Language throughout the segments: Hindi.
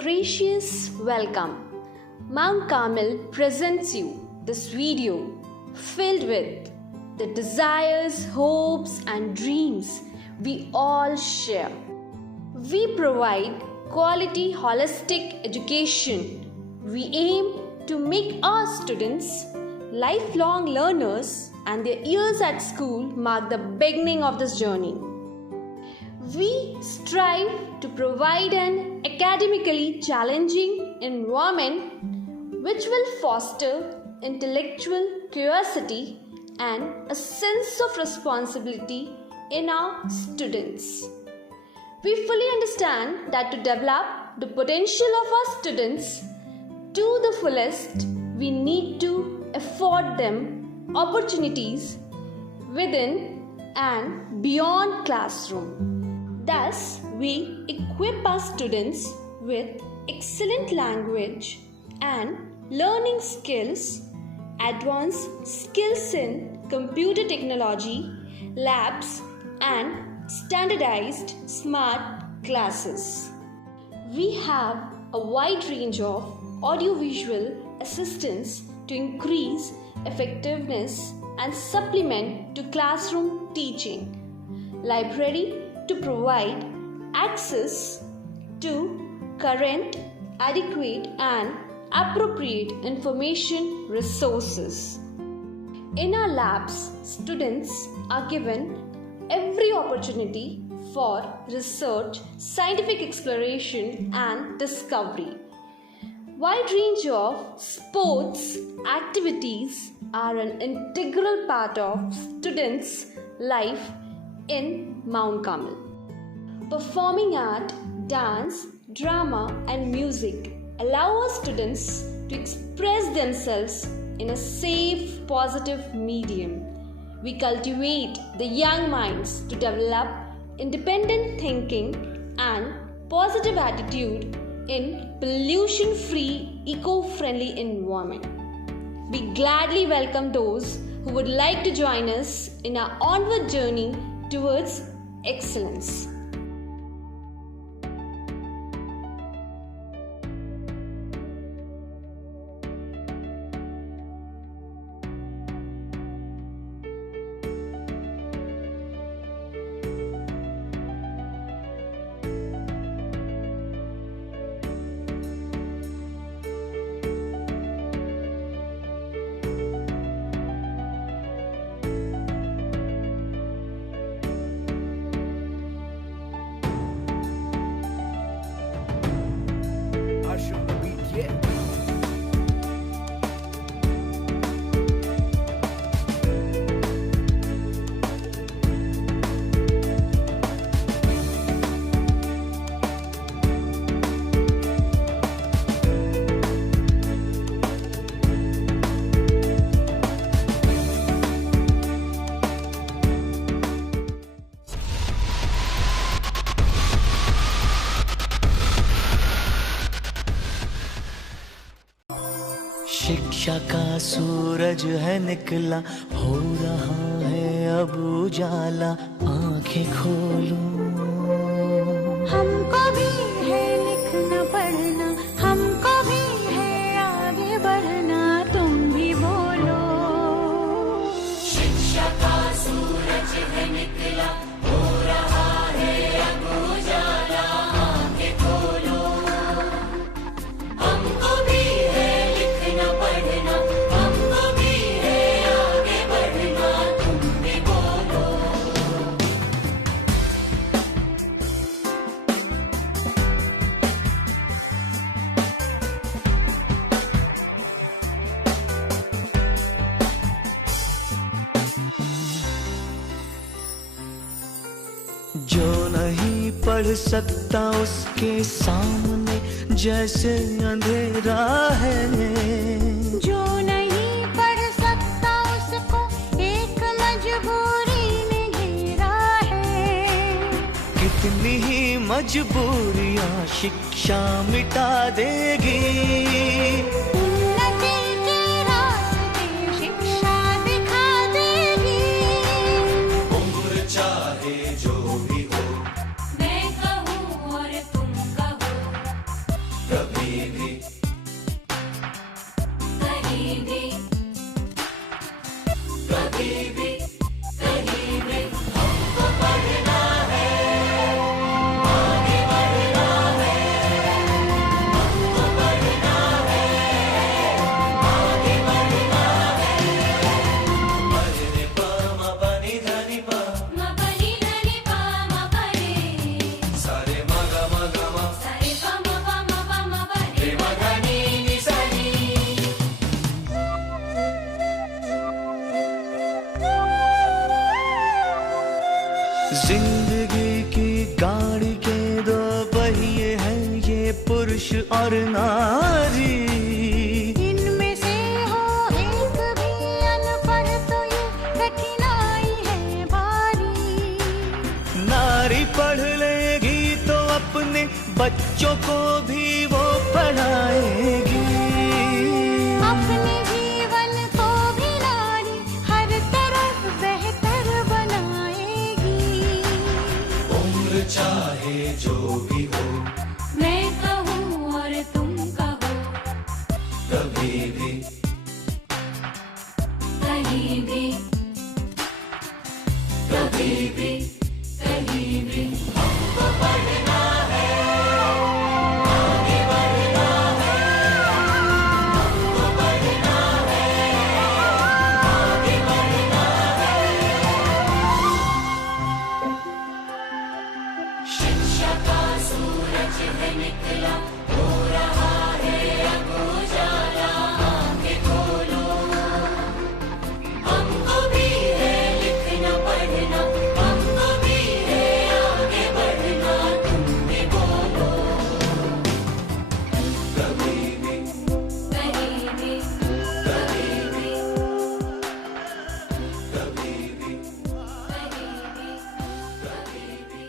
gracious welcome. Mount Carmel presents you this video filled with the desires, hopes, and dreams we all share. We provide quality holistic education. We aim to make our students lifelong learners, and their years at school mark the beginning of this journey. We strive to provide an academically challenging environment which will foster intellectual curiosity and a sense of responsibility in our students. We fully understand that to develop the potential of our students to the fullest, we need to afford them opportunities within and beyond classroom. Thus, we equip our students with excellent language and learning skills, advanced skills in computer technology, labs, and standardized smart classes. We have a wide range of audiovisual assistance to increase effectiveness and supplement to classroom teaching. Library to provide access to current, adequate, and appropriate information resources. In our labs, students are given every opportunity for research, scientific exploration, and discovery. Wide range of sports activities are an integral part of students' life in Mount Carmel. Performing art, dance, drama, and music allow our students to express themselves in a safe, positive medium. We cultivate the young minds to develop independent thinking and positive attitude in pollution-free, eco-friendly environment. We gladly welcome those who would like to join us in our onward journey towards excellence. शिक्षा का सूरज है निकला, हो रहा है अब उजाला, आंखें खोलो। हमको भी है लिखना पढ़ना, हमको भी है आगे बढ़ना, तुम भी बोलो। शिक्षा का सूरज है निकला, हो रहा है अब उजाला, आंखें खोलो। हमको भी है लिखना पढ़ना, हमको भी है आगे बढ़ना, तुम भी बोलो। जो नहीं पढ़ सकता उसके सामने जैसे अंधेरा है, जो नहीं पढ़ सकता उसको एक मजबूरी ने घेरा है। कितनी ही मजबूरियां शिक्षा मिटा देगी। उन्नति के रास्ते शिक्षा दिखा देगी। उम्र चाहे जो भी हो, मैं कहूँ और तुम कहो, भी कभी भी कहीं भी हमको पढ़ना है, आगे बढ़ना है, हमको पढ़ना है, आगे बढ़ना है। मजने पा मा बनी धनी पा मा पनी धनी पा मा परे सारे मा गा मा गा मा सारे पा मा परे मा धनी नि सनी। जिंदगी की गाड़ी के दो पहिए हैं, ये पुरुष और नारी। इनमें से हो एक भी अनपढ़ तो ये कठिनाई है भारी। नारी पढ़ लेगी तो अपने बच्चों को भी वो पढ़ाएगी। अपने जीवन को भी नारी हर तरफ बेहतर बनाएगी। उम्र चाहे जो भी हो, मैं कहूँ और तुम कहो, कभी भी कहीं भी कभी भी कहीं भी हमको पढ़ना है, आगे बढ़ना है, हमको पढ़ना है, आगे बढ़ना है। शिक्षा का सूरज है निकला, हो रहा है अब उजाला, आंखें खोलो। हमको भी है लिखना पढ़ना, हमको भी है आगे बढ़ना, तुम भी बोलो। कभी भी कहीं भी कभी भी कभी भी कहीं भी कभी भी।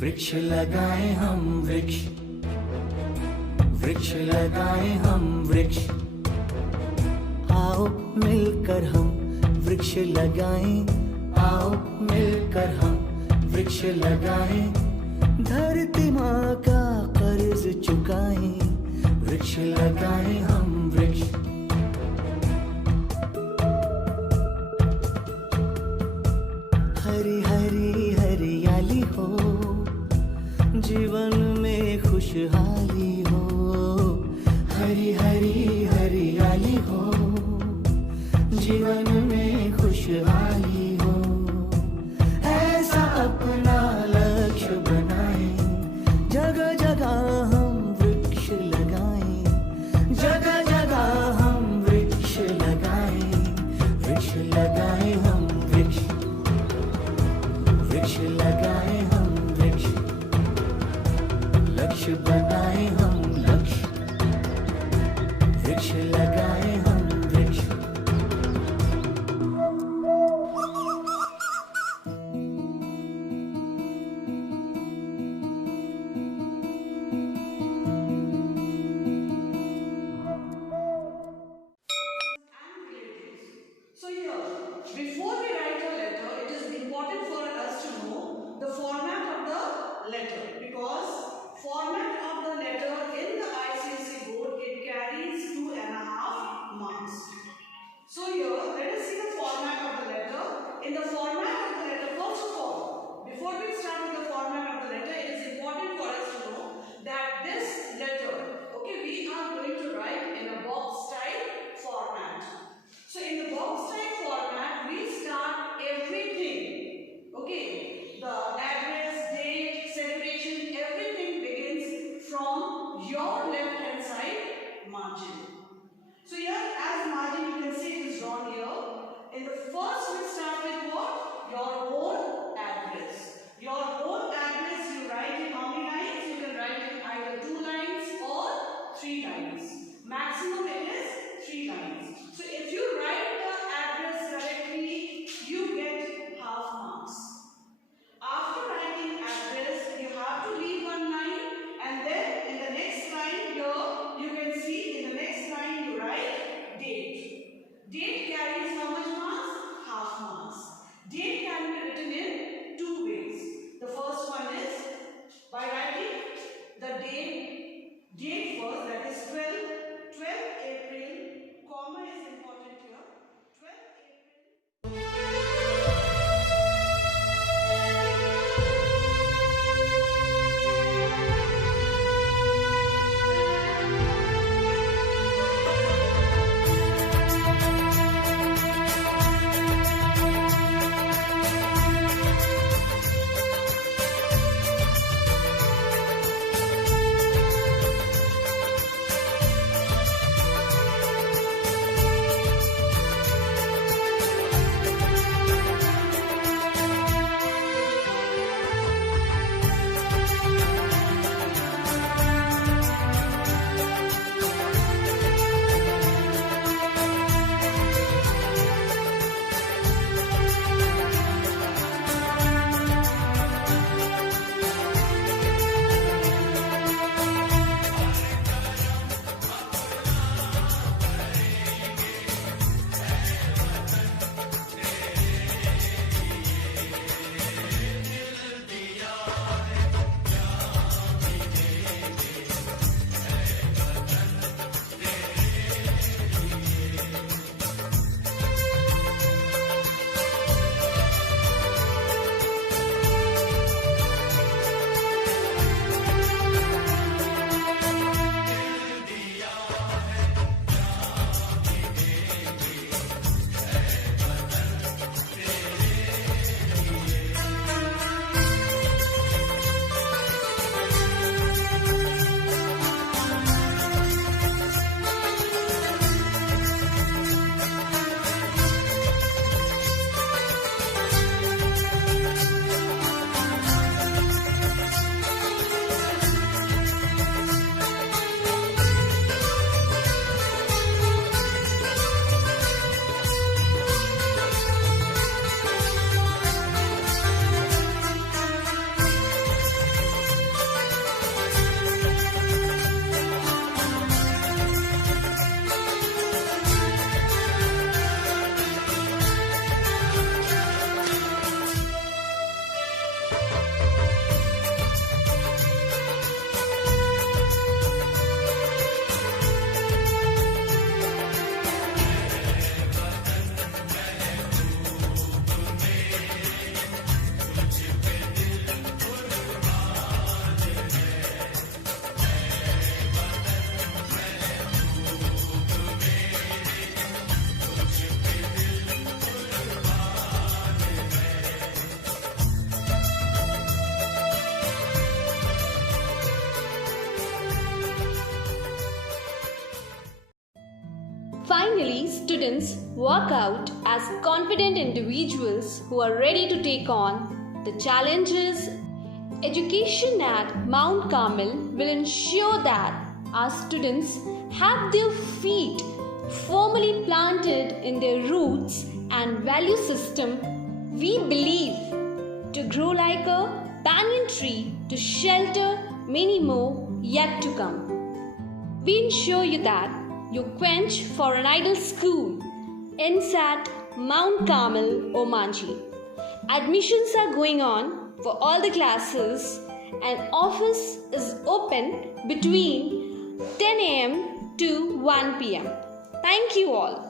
वृक्ष लगाए हम वृक्ष, वृक्ष लगाए हम वृक्ष। आओ मिलकर हम वृक्ष लगाएं, आओ मिलकर हम वृक्ष लगाएं। धरती माँ का कर्ज चुकाएं, वृक्ष लगाएं हम वृक्ष। हरी हरी हरियाली हो, जीवन में खुशहाली हो। हरी हरी हरियाली हो, जीवन में खुशहाली हो, ऐसा अपना लक्ष्य बनाएं, जगह जगह हम वृक्ष लगाएं, जगह जगह हम वृक्ष लगाएं, वृक्ष लगाएं हम वृक्ष, वृक्ष लगाएं हम वृक्ष, लक्ष्य बनाएं हम लक्ष्य, वृक्ष लगाएं हम वृक्ष। So here, before we write a letter, it is important for us to know the format of the letter, because format of the letter in the ICSE board, it carries 2.5 marks. So here, let us see the format of the letter. In the format of the letter, first of all, before we start with the format of the letter, it is important for us to know that this letter, okay, we are going to write in a box style format. So in the box type format, we start everything, okay, the address, date, celebration, everything begins from your left hand side margin. So here, as margin you can see it is drawn here. In the first we start with what? Your own address. Your own address you write in how many lines? You can write in either 2 lines or 3 lines. Maximum it is 3 lines. So if you write the address correctly, you get half marks. After writing address, you have to leave 1 line, and then in the next line here, you can see in the next line you write date. Date carries how much marks? Half marks. Date can be written in 2 ways. The first one finally, students walk out as confident individuals who are ready to take on the challenges. Education at Mount Carmel will ensure that our students have their feet firmly planted in their roots and value system. We believe to grow like a banyan tree to shelter many more yet to come. We ensure you that you quench for an ideal school, INSAT Mount Carmel, Omanji. Admissions are going on for all the classes and office is open between 10 a.m. to 1 p.m. Thank you all.